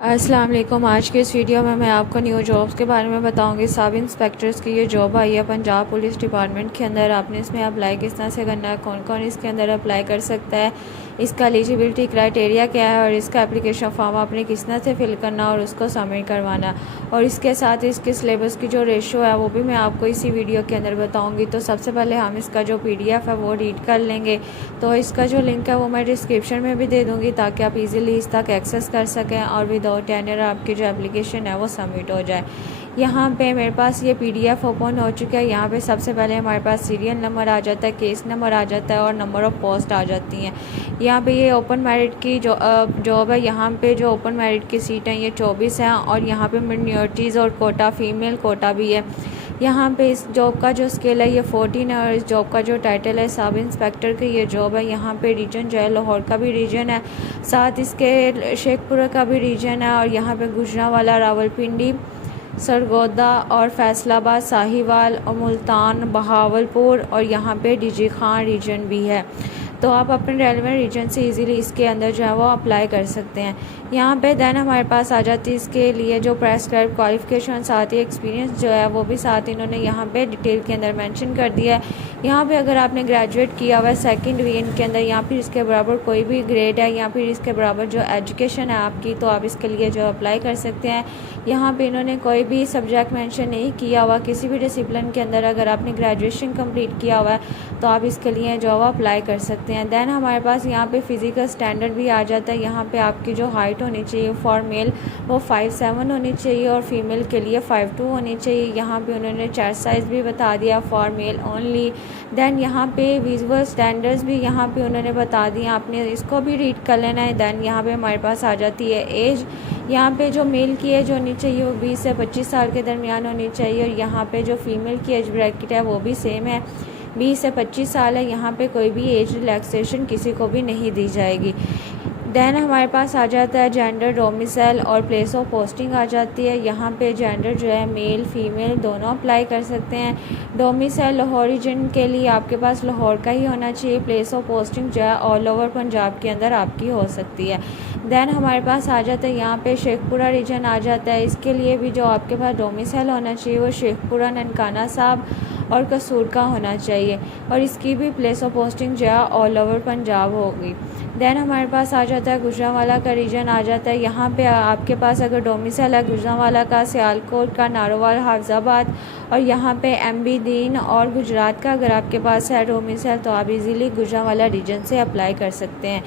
अस्सलाम वालेकुम। आज के इस वीडियो में मैं आपको न्यू जॉब्स के बारे में बताऊंगी। सब इंस्पेक्टर्स की ये जॉब आई है पंजाब पुलिस डिपार्टमेंट के अंदर। आपने इसमें अप्लाई किस तरह से करना है, कौन कौन इसके अंदर अप्लाई कर सकता है, इसका एलिजिबिलिटी क्राइटेरिया क्या है और इसका एप्लीकेशन फॉर्म आपने किस तरह से फिल करना और उसको सबमिट करवाना, और इसके साथ इसके सिलेबस की जो रेशो है वो भी मैं आपको इसी वीडियो के अंदर बताऊँगी। तो सबसे पहले हम इसका जो PDF है वो रीड कर लेंगे। तो इसका जो लिंक है वो मैं डिस्क्रिप्शन में भी दे दूँगी ताकि आप इजीली इस तक एक्सेस कर सकें और विदाउट एरर आपकी जो एप्लीकेशन है वो सबमिट हो जाए। यहाँ पे मेरे पास ये PDF ओपन हो चुका है। यहाँ पे सबसे पहले हमारे पास सीरियल नंबर आ जाता है, केस नंबर आ जाता है और नंबर ऑफ़ पोस्ट आ जाती हैं। यहाँ पे ये ओपन मेरिट की जो जॉब है, यहाँ पे जो ओपन मेरिट की सीट हैं ये 24 हैं और यहाँ पे मिनॉरिटीज़ और कोटा फीमेल कोटा भी है। यहाँ पे इस जॉब का जो स्केल है ये 14 है और इस जॉब का जो टाइटल है सब इंस्पेक्टर की ये जॉब है। यहाँ पे रीजन जो है लाहौर का भी रीजन है, साथ इसके शेखपुरा का भी रीजन है और यहाँ पे गुजरांवाला, रावलपिंडी, सरगोदा और फैसलाबाद, साहिवाल और मुल्तान, बहावलपुर और यहाँ पे डीजी खान रीजन भी है। तो आप अपने रेलिवेंट रीजन से इजीली इसके अंदर जो है वो अप्लाई कर सकते हैं। यहाँ पे देन हमारे पास आ जाती है इसके लिए जो प्रेस्क्राइब क्वालिफिकेशन, साथ ही एक्सपीरियंस जो है वो भी साथ इन्होंने यहाँ पे डिटेल के अंदर मेंशन कर दिया है। यहाँ पे अगर आपने ग्रेजुएट किया हुआ है सेकंड डिवीजन के अंदर या फिर इसके बराबर कोई भी ग्रेड है या फिर इसके बराबर जो एजुकेशन है आपकी, तो आप इसके लिए जो अप्लाई कर सकते हैं। यहाँ पे इन्होंने कोई भी सब्जेक्ट मेंशन नहीं किया हुआ, किसी भी डिसिप्लिन के अंदर अगर आपने ग्रेजुएशन कंप्लीट किया हुआ है तो आप इसके लिए जो अप्लाई कर सकते हैं। देन हमारे पास यहाँ पे फिजिकल स्टैंडर्ड भी आ जाता है। यहाँ पे आपकी जो हाइट होनी चाहिए फॉर मेल वो 5'7" होनी चाहिए और फीमेल के लिए 5'2" होनी चाहिए। यहाँ पे उन्होंने चेस्ट साइज़ भी बता दिया फॉर मेल ओनली। देन यहाँ पे विजुअल स्टैंडर्ड्स भी यहाँ पे उन्होंने बता दिए, आपने इसको भी रीड कर लेना है। देन यहाँ पे हमारे पास आ जाती है एज। यहाँ पे जो मेल की एज होनी चाहिए वो 20 से 25 साल के दरमियान होनी चाहिए और यहाँ पे जो फीमेल की एज ब्रैकेट है वो भी सेम है, 20 से 25 साल है। यहाँ पे कोई भी एज रिलैक्सेशन किसी को भी नहीं दी जाएगी। देन हमारे पास आ जाता है जेंडर, डोमिसाइल और प्लेस ऑफ पोस्टिंग आ जाती है। यहाँ पे जेंडर जो है मेल फीमेल दोनों अप्लाई कर सकते हैं। डोमिसाइल लाहौर रीजन के लिए आपके पास लाहौर का ही होना चाहिए। प्लेस ऑफ पोस्टिंग जो है ऑल ओवर पंजाब के अंदर आपकी हो सकती है। देन हमारे पास आ जाता है यहाँ पे शेखपुरा रीजन आ जाता है। इसके लिए भी जो आपके पास डोमिसाइल होना चाहिए वो शेखपुरा, ननकाना साहब और कसूर का होना चाहिए और इसकी भी प्लेस ऑफ पोस्टिंग जो है ऑल ओवर पंजाब होगी। देन हमारे पास आ जाता है गुजरांवाला का रीजन आ जाता है। यहाँ पे आपके पास अगर डोमिसाइल है गुजरांवाला का, सियालकोट का, नारोवाल, हाफजाबाद और यहाँ पे MB दीन और गुजरात का अगर आपके पास है डोमिसाइल तो आप इजीली गुजरांवाला रीजन से अप्लाई कर सकते हैं।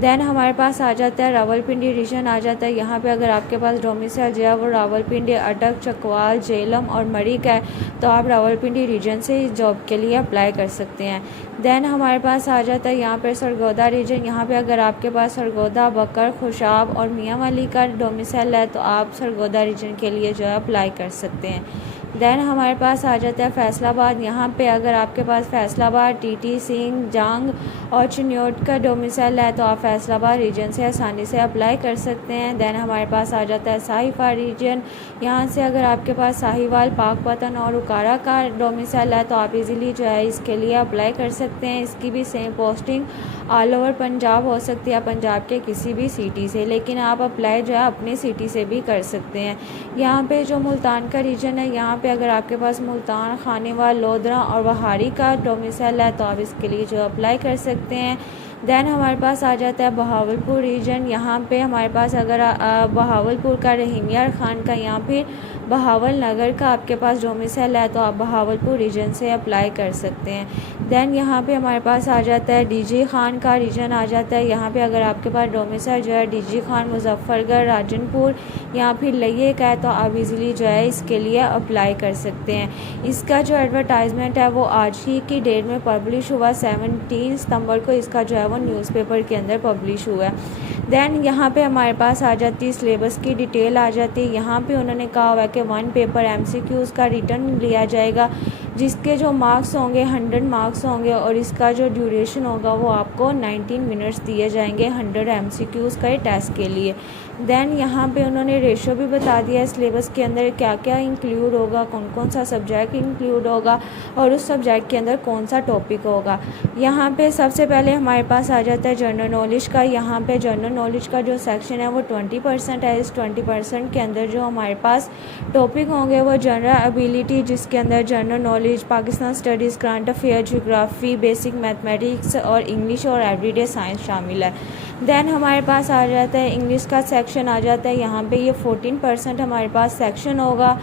देन हमारे पास आ जाता है रावलपिंडी रीजन आ जाता है। यहाँ पे अगर आपके पास डोमिसाइल जो है वो रावलपिंडी, अटक, चकवाल, झेलम और मरी का है तो आप रावलपिंडी रीजन से इस जॉब के लिए अप्लाई कर सकते हैं। देन हमारे पास आ जाता है यहाँ पे सरगोदा रीजन। यहाँ पे अगर आपके पास सरगोदा, बकर, खुशाब और मियाँ वाली का डोमिसाइल है तो आप सरगोदा रीजन के लिए जो है अप्लाई कर सकते हैं। देन हमारे पास आ जाता है फैसलाबाद। यहाँ पे अगर आपके पास फैसलाबाद, TT सिंह, जांग और चिन्योट का डोमिसाइल है तो आप फैसलाबाद रीजन से आसानी से अप्लाई कर सकते हैं। देन हमारे पास आ जाता है साहिवाल रीजन। यहाँ से अगर आपके पास साहिवाल, पाकपतन और उकारा का डोमिसाइल है तो आप इजीली जो है इसके लिए अप्लाई कर सकते हैं। इसकी भी same posting all over Punjab हो सकती है, पंजाब के किसी भी सिटी से, लेकिन आप अप्लाई जो है अपनी सिटी से भी कर सकते हैं। यहाँ पे जो मुल्तान का रीजन है, यहाँ पे अगर आपके पास मुल्तान, खानेवाल, लोधरा और वहारी का डोमिसाइल है तो आप इसके लिए जो अप्लाई कर सकते हैं। देन हमारे पास आ जाता है बहावलपुर रीजन। यहाँ पे हमारे पास अगर बहावलपुर का रहीमिया खान का या फिर बहावल नगर का आपके पास डोमिसाइल है तो आप बहावलपुर रीजन से अप्लाई कर सकते हैं। देन यहाँ पे हमारे पास आ जाता है डीजी खान का रीजन आ जाता है। यहाँ पे अगर आपके पास डोमिसाइल जो है डीजी खान, मुजफ्फरगढ़, राजनपुर या फिर लइये का है तो आप इजीली जो है इसके लिए अप्लाई कर सकते हैं। इसका जो एडवर्टाइजमेंट है वो आज ही की डेट में पब्लिश हुआ, 17 सितंबर को इसका जो है वो न्यूज़पेपर के अंदर पब्लिश हुआ है। देन यहाँ पे हमारे पास आ जाती है सिलेबस की डिटेल आ जाती है। यहाँ पे उन्होंने कहा हुआ है कि 1 पेपर MCQs का रिटर्न लिया जाएगा जिसके जो मार्क्स होंगे 100 मार्क्स होंगे और इसका जो ड्यूरेशन होगा वो आपको 19 मिनट्स दिए जाएंगे 100 MCQs का टेस्ट के लिए। देन यहाँ पे उन्होंने रेशो भी बता दिया है सिलेबस के अंदर क्या क्या इंक्लूड होगा, कौन कौन सा सब्जेक्ट इंक्लूड होगा और उस सब्जेक्ट के अंदर कौन सा टॉपिक होगा। यहाँ पे सबसे पहले हमारे पास आ जाता है जनरल नॉलेज का। यहाँ पे जनरल नॉलेज का जो सेक्शन है वो 20% है। इस 20% के अंदर जो हमारे पास टॉपिक होंगे वो जनरल एबिलिटी, जिसके अंदर general knowledge, Pakistan studies, current affair, geography, basic mathematics और इंग्लिश और एवरीडे साइंस शामिल है। देन हमारे पास आ जाता है इंग्लिश का सेक्शन आ जाता है। यहाँ पे ये 14% हमारे पास सेक्शन होगा।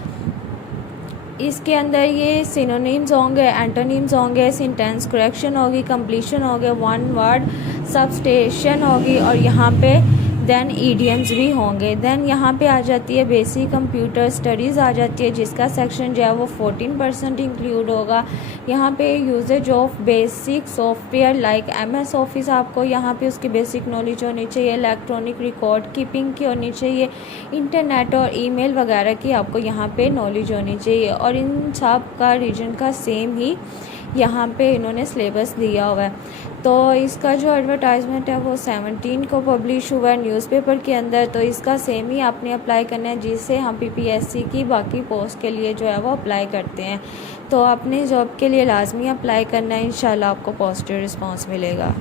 इसके अंदर ये सिनोनिम्स होंगे, एंटोनिम्स होंगे, सेंटेंस करेक्शन होगी, कंप्लीशन होगे, वन वर्ड सबस्टेशन होगी और यहाँ पे देन ईडियम्स भी होंगे। देन यहाँ पे आ जाती है बेसिक कंप्यूटर स्टडीज़ आ जाती है, जिसका सेक्शन जो है वो 14% इंक्लूड होगा। यहाँ पे usages of basic software like MS office, आपको यहाँ पे उसकी बेसिक नॉलेज होनी चाहिए। इलेक्ट्रॉनिक रिकॉर्ड कीपिंग की होनी चाहिए। इंटरनेट और ईमेल वगैरह की आपको यहाँ पे नॉलेज होनी चाहिए। और इन सब का रीजन का सेम ही यहाँ पे इन्होंने सिलेबस दिया हुआ है। तो इसका जो एडवर्टाइजमेंट है वो 17 को पब्लिश हुआ है न्यूज़पेपर के अंदर। तो इसका सेम ही आपने अप्लाई करना है, जिससे हम PPSC की बाकी पोस्ट के लिए जो है वो अप्लाई करते हैं। तो अपने जॉब के लिए लाजमी अप्लाई करना है, इंशाल्लाह आपको पॉजिटिव रिस्पांस मिलेगा।